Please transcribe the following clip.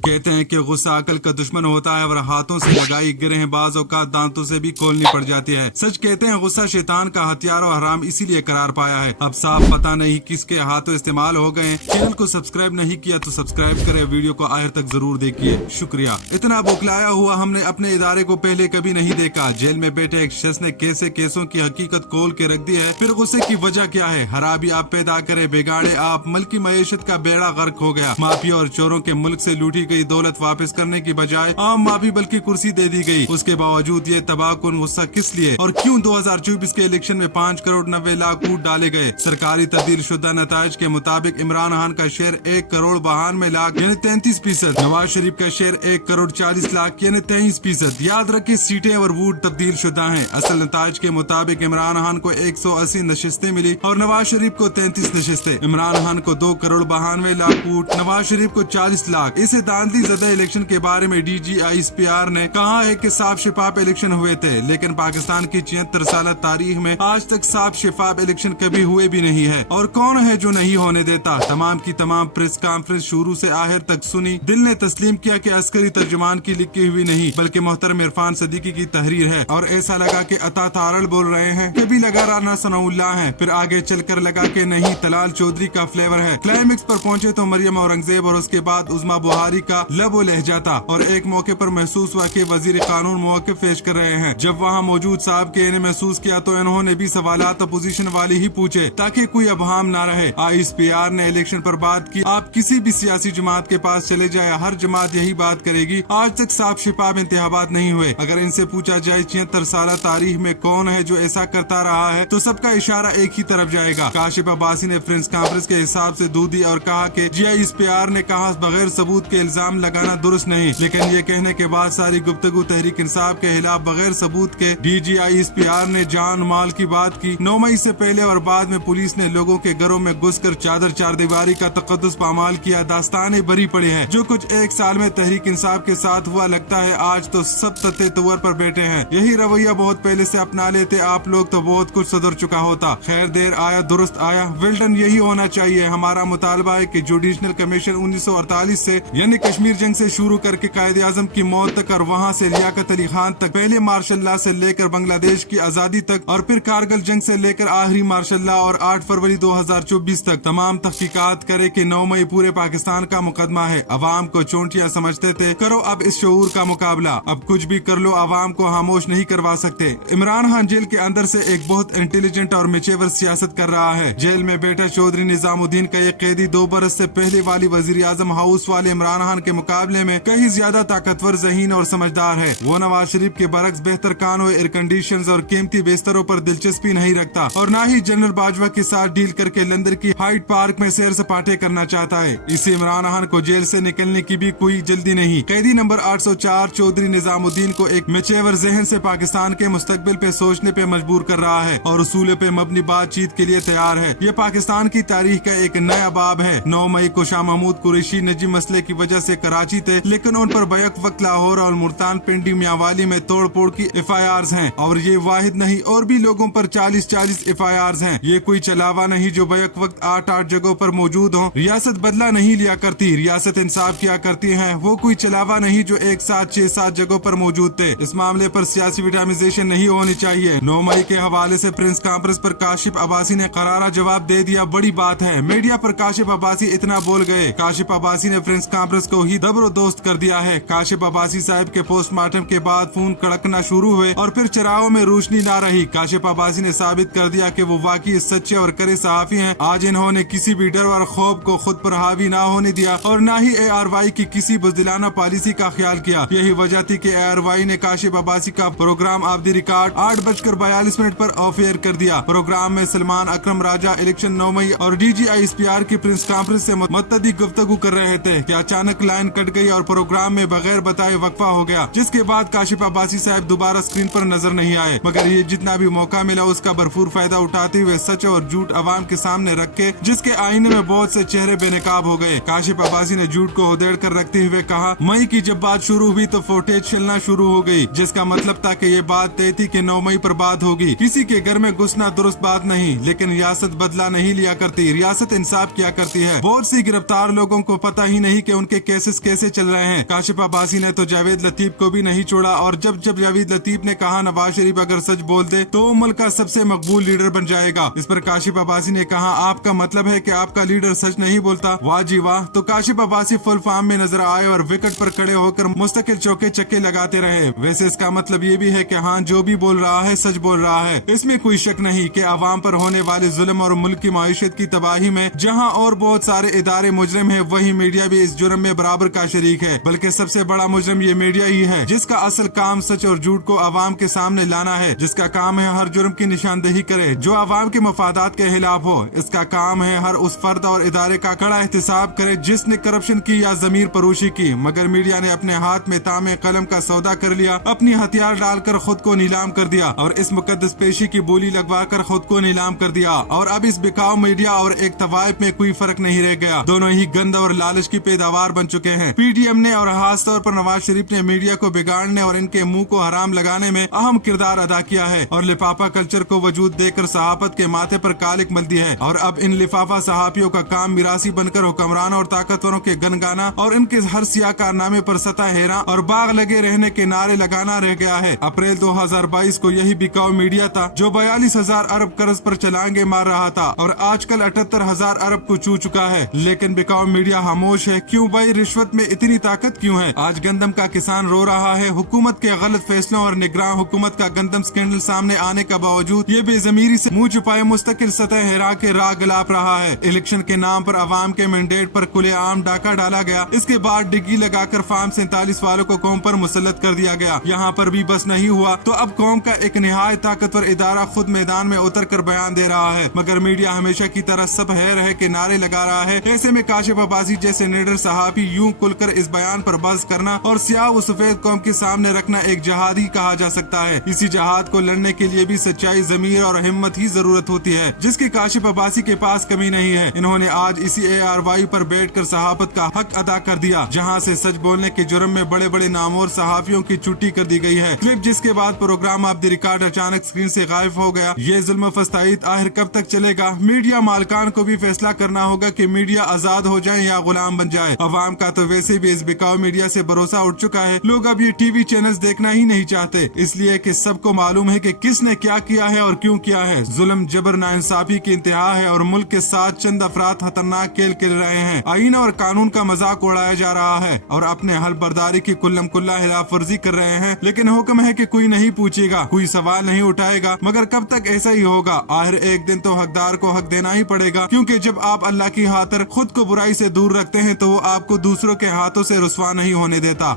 कहते हैं कि गुस्सा अकल का दुश्मन होता है और हाथों से लगाई गिरहें बाज औकात दांतों से भी खोलनी पड़ जाती है। सच कहते हैं गुस्सा शैतान का हथियार और हराम इसीलिए करार पाया है। अब साफ पता नहीं किसके हाथों इस्तेमाल हो गए। चैनल को सब्सक्राइब नहीं किया तो सब्सक्राइब करें, वीडियो को आखिर तक जरूर देखिए, शुक्रिया। इतना बौखलाया हुआ हमने अपने इदारे को पहले कभी नहीं देखा। जेल में बैठे एक शख्स ने कैसे केसों की हकीकत खोल के रख दी है। फिर गुस्से की वजह क्या है? हराबी आप पैदा करे, बिगाड़े आप, मुल्क की मईशत का बेड़ा गर्क हो गया। माफिया और चोरों के मुल्क से लूटी गई दौलत वापस करने की बजाय आम माफी बल्कि कुर्सी दे दी गई। उसके बावजूद ये तबाहकुन गुस्सा किस लिए और क्यों 2024 के इलेक्शन में 5 करोड़ 90 लाख वोट डाले गए? सरकारी तब्दील शुदा नताइज के मुताबिक इमरान खान का शेयर 1 करोड़ 92 लाख यानी 33%, नवाज शरीफ का शेयर 1 करोड़ 40 लाख यानी 23%। याद रखें सीटें और वोट तब्दील शुदा है। असल नताइज के मुताबिक इमरान खान को 180 नशिस्तें मिली और नवाज शरीफ को 33 नशिस्तें। इमरान खान को 2 करोड़ 92 लाख वोट, नवाज शरीफ को 40 लाख। इसे दांधली ज़दा इलेक्शन के बारे में DGISPR ने कहा है कि साफ शिफाफ इलेक्शन हुए थे, लेकिन पाकिस्तान की 76 साल तारीख में आज तक साफ शिफाफ इलेक्शन कभी हुए भी नहीं है। और कौन है जो नहीं होने देता? तमाम की तमाम प्रेस कॉन्फ्रेंस शुरू से आखिर तक सुनी। दिल ने तस्लीम किया कि अस्करी तर्जुमान की लिखी हुई नहीं बल्कि मोहतरम इरफान सदीकी की तहरीर है। और ऐसा लगा कि अता तारल बोल रहे हैं, कभी लगा राना सनाउल्लाह है, फिर आगे चलकर लगा कि नहीं तलाल चौधरी का फ्लेवर है। क्लाइमेक्स पर पहुंचे तो मरियम औरंगजेब और उसके बाद उज़मा बुहारी का लबो लहजा था। और एक मौके पर महसूस हुआ कि वजीर कानून मौके पेश कर रहे हैं। जब वहाँ मौजूद साहब के इन्हें महसूस किया तो इन्होंने भी सवालात अपोजिशन वाले ही पूछे ताकि कोई अबहम ना रहे। ISPR ने इलेक्शन पर बात की। आप किसी भी सियासी जमात के पास चले जाए, हर जमात यही बात करेगी, आज तक साफ शिफाफ इंतखाबात नहीं हुए। अगर इनसे पूछा जाए 76 साल तारीख में कौन है जो ऐसा करता रहा है तो सबका इशारा एक ही तरफ जाएगा। काशिफ अब्बासी ने प्रेस कॉन्फ्रेंस के हिसाब से दूध दी और कहा कि GISPR ने कहा बगैर सबूत के इल्जाम लगाना दुरुस्त नहीं, लेकिन ये कहने के बाद सारी गुफ्तगू तहरीक इंसाफ के खिलाफ बगैर सबूत के। DGISPR ने जान माल की बात की। 9 मई से पहले और बाद में पुलिस ने लोगों के घरों में घुसकर चादर चारदीवारी का तकद्दुस पामाल किया। दास्तानें बरी पड़े हैं। जो कुछ एक साल में तहरीक इंसाफ के साथ हुआ, लगता है आज तो सब तते तुवर पर बैठे हैं। यही रवैया बहुत पहले से अपना लेते आप लोग तो बहुत कुछ सुधर चुका होता। खैर देर आया दुरुस्त आया। वेल्डन यही होना चाहिए। हमारा मुतालबा है कि जुडिशनल कमीशन 1948 से यानी कश्मीर जंग से शुरू करके कायद आजम की मौत तक और वहाँ से लियाकत अली खान तक, पहले मार्शल लॉ से लेकर बांग्लादेश की आजादी तक और फिर कारगिल जंग से लेकर आखिरी मार्शल लॉ और 8 फरवरी 2024 तक तमाम तहकीकात करे कि 9 मई पूरे पाकिस्तान का मुकदमा है। अवाम को चोंटियां समझते थे, करो अब इस शऊर का मुकाबला। अब कुछ भी कर लो, अवाम को खामोश नहीं करवा सकते। इमरान खान जेल के अंदर से एक बहुत इंटेलिजेंट और मेचेवर सियासत कर रहा है। जेल में बैठा चौधरी निजामुद्दीन का ये कैदी 2 बरस से पहले वाली वजीर आजम हाउस वाले इमरान खान के मुकाबले में कहीं ज्यादा ताकतवर, ज़हीन और समझदार है। वो नवाज शरीफ के बरक्स बेहतर कानों, एयर कंडीशंस और कीमती बिस्तरों पर दिलचस्पी नहीं रखता और न ही जनरल बाजवा के साथ डील करके लंदन की हाइड पार्क में सैर सपाटे करना चाहता है। इसी इमरान खान को जेल से निकलने की भी कोई जल्दी नहीं। कैदी नंबर 804 चौधरी निजामुद्दीन को एक मेचेवर जहन से पाकिस्तान के मुस्तकबिल पे सोचने पे मजबूर कर रहा है और उसूल पे मबनी बातचीत के लिए तैयार है। ये पाकिस्तान की तारीख का एक नया बाब है। 9 मई को शाह महमूद कुरैशी निजी मसले की वजह से कराची थे, लेकिन उन पर बैक वक्त लाहौर और मुल्तान पिंडी मियावाली में तोड़ फोड़ की FIRs हैं और ये वाहिद नहीं, और भी लोगों पर 40-40 FIRs हैं। ये कोई चलावा नहीं जो बैक वक्त 8-8 जगहों पर मौजूद हो। रियासत बदला नहीं लिया करती, रियासत इंसाफ किया करती है। वो कोई चलावा नहीं जो एक साथ 6-7 जगहों पर मौजूद थे। इस मामले पर सियासी विटामिजेशन नहीं होनी चाहिए। 9 मई के हवाले से प्रेस कॉन्फ्रेंस पर काशिफ अब्बासी ने करारा जवाब दे दिया। बड़ी बात है, मीडिया पर काशिफ अब्बासी इतना बोल गए। काशिफ अब्बासी ने प्रेस कॉन्फ्रेंस को ही दबरोदोस्त कर दिया है। काशिफ अब्बासी साहब के पोस्टमार्टम के बाद फोन कड़कना शुरू हुए और फिर चराहों में रोशनी ना रही। काशिफ अब्बासी ने साबित कर दिया कि वो वाकई सच्चे और करे सहाफी हैं। आज इन्होंने किसी भी डर और खौफ को खुद पर हावी ना होने दिया और न ही ARY की किसी बुज़दिलाना पॉलिसी का ख्याल किया। यही वजह थी कि ARY ने काशिफ अब्बासी का प्रोग्राम ऑफ द रिकॉर्ड 8:42 पर ऑफ एयर कर दिया। प्रोग्राम में सलमान अकरम राजा इलेक्शन 9 मई और DGISPR की प्रेस कॉन्फ्रेंस से मुत्तदी गुफ्तगू कर रहे थे कि अचानक लाइन कट गई और प्रोग्राम में बगैर बताए वक्फा हो गया, जिसके बाद काशिफ अब्बासी साहब दोबारा स्क्रीन पर नजर नहीं आए। मगर ये जितना भी मौका मिला उसका भरपूर फायदा उठाते हुए सच और झूठ अवाम के सामने रख के, जिसके आईने में बहुत से चेहरे बेनकाब हो गए। काशिफ अब्बासी ने झूठ को उधेड़ कर रखते हुए कहा, मई की जब बात शुरू हुई तो फुटेज चलना शुरू हो गई, जिसका मतलब था कि ये बात तय थी कि 9 मई पर बात होगी। किसी के घर में घुसना दुरुस्त बात नहीं, लेकिन रियासत बदला नहीं लिया करती, रियासत इंसाफ किया करती है। बहुत सी गिरफ्तार लोगों को पता ही नहीं कि उनके केसेस कैसे चल रहे हैं। काशिफ अब्बासी ने तो जावेद लतीफ को भी नहीं छोड़ा और जब जावेद लतीफ ने कहा नवाज शरीफ अगर सच बोल दे तो वो मुल्क का सबसे मकबूल लीडर बन जाएगा। इस पर काशिफ अब्बासी ने कहा आपका मतलब है कि आपका लीडर सच नहीं बोलता। वाह जी वाह। तो काशिफ अब्बासी फुल फॉर्म में नजर आए और विकेट पर खड़े होकर मुस्तकिल चौके चक्के लगाते रहे। वैसे इसका मतलब ये भी है कि हाँ जो भी बोल रहा है सच बोल रहा है। इसमें कोई शक नहीं कि आवाम पर होने वाले जुल्म और मुल्क की माईशत की तबाही में जहाँ और बहुत सारे इदारे मुजरिम है, वही मीडिया भी इस जुर्म में बराबर का शरीक है। बल्कि सबसे बड़ा मुजरिम ये मीडिया ही है जिसका असल काम सच और झूठ को आवाम के सामने लाना है, जिसका काम है हर जुर्म की निशानदेही करे जो आवाम के मफादात के खिलाफ हो। इसका काम है हर उस फर्द और इदारे का कड़ा एहतिसाब करे जिसने करप्शन की या जमीर फरोशी की। मगर मीडिया ने अपने हाथ में तामे कलम का सौदा कर लिया, अपनी हथियार डालकर खुद को नीलाम कर दिया और इस मुकद्दस पेशी की बोली लगवा कर खुद को नीलाम कर दिया। और अब इस बिकाऊ मीडिया और एक तवाइफ में कोई फर्क नहीं रह गया। दोनों ही गंद और लालच की पैदावार बन चुके हैं। पीडीएम ने और खास तौर पर नवाज शरीफ ने मीडिया को बिगाड़ने और इनके मुंह को हराम लगाने में अहम किरदार अदा किया है और लिफाफा कल्चर को वजूद देकर सहाफत के माथे पर कालिक मल दी है। और अब इन लिफाफा सहाफियों का काम मिरासी बनकर हुक्मरान और ताकतवरों के गनगाना और इनके हर सिया कारनामे पर सतह हेरा और बाग लगे रहने के नारे लगाना रह गया है। अप्रैल 2022 को यही बिकाऊ मीडिया था जो 42,000 अरब कर्ज पर छलांगे मार रहा था और आजकल 78,000 अरब को छू चुका है। लेकिन बिकाऊ मीडिया खामोश है। क्यों भाई, रिश्वत में इतनी ताकत क्यों है? आज गंदम का किसान रो रहा है। हुकूमत के गलत फैसलों और निगरान हुकूमत का गंदम स्कैंडल सामने आने का बावजूद ये बेजमीरी से मुंह छुपाए मुस्तकिल सतह हेरा के राग गलाप रहा है। इलेक्शन के नाम पर अवाम के मैंडेट पर खुलेआम डाका डाला गया। इसके बाद डिग्गी लगाकर फार्म 47 वालों को कौम पर मुसल्लत कर दिया गया। यहाँ पर भी बस नहीं हुआ तो अब कौम का एक निहायत ताकतवर इदारा खुद मैदान में उतर कर बयान दे रहा है। मगर मीडिया हमेशा की तरह सब है रह के नारे लगा रहा है। ऐसे में काशिफ अब्बासी जैसे निडर सहाफी यूं खुलकर इस बयान पर बहस करना और स्याह व सफेद कौम के सामने रखना एक जहाद ही कहा जा सकता है। इसी जहाद को लड़ने के लिए भी सच्चाई, जमीर और हिम्मत ही जरूरत होती है जिसकी काशिफ अब्बासी के पास कमी नहीं है। इन्होंने आज इसी ARY पर बैठकर सहाफत का हक अदा कर दिया जहां से सच बोलने के जुर्म में बड़े बड़े नामवर सहाफियों की छुट्टी कर दी गई है। क्लिप जिसके बाद प्रोग्राम ऑफ द रिकॉर्ड अचानक स्क्रीन से गायब हो गया। ये जुल्म फस्ताईद आखिर कब तक चलेगा? मीडिया मालकान को भी फैसला करना होगा कि मीडिया आजाद हो जाए या गुलाम बन जाए। अवाम का तो वैसे भी इस बिकाऊ मीडिया से भरोसा उठ चुका है। लोग अब ये टीवी चैनल्स देखना ही नहीं चाहते, इसलिए कि सबको मालूम है कि किसने क्या किया है और क्यों किया है। जुल्म, जबर, नाइंसाफी की इंतहा है और मुल्क के साथ चंद अफराद खतरनाक खेल खेल रहे हैं। आईन और कानून का मजाक उड़ाया जा रहा है और अपने हल बर्दारी की कुल्लम कुल्ला हिलाफ वर्जी कर रहे हैं। लेकिन हुक्म है कि कोई नहीं पूछेगा, कोई सवाल नहीं उठाएगा। मगर कब तक ऐसा ही होगा? आखिर एक दिन तो हकदार को हक देना ही पड़ेगा, क्योंकि जब आप अल्लाह की खातिर खुद को बुराई से दूर रखते हैं तो वो आपको दूसरों के हाथों से रुसवा नहीं होने देता।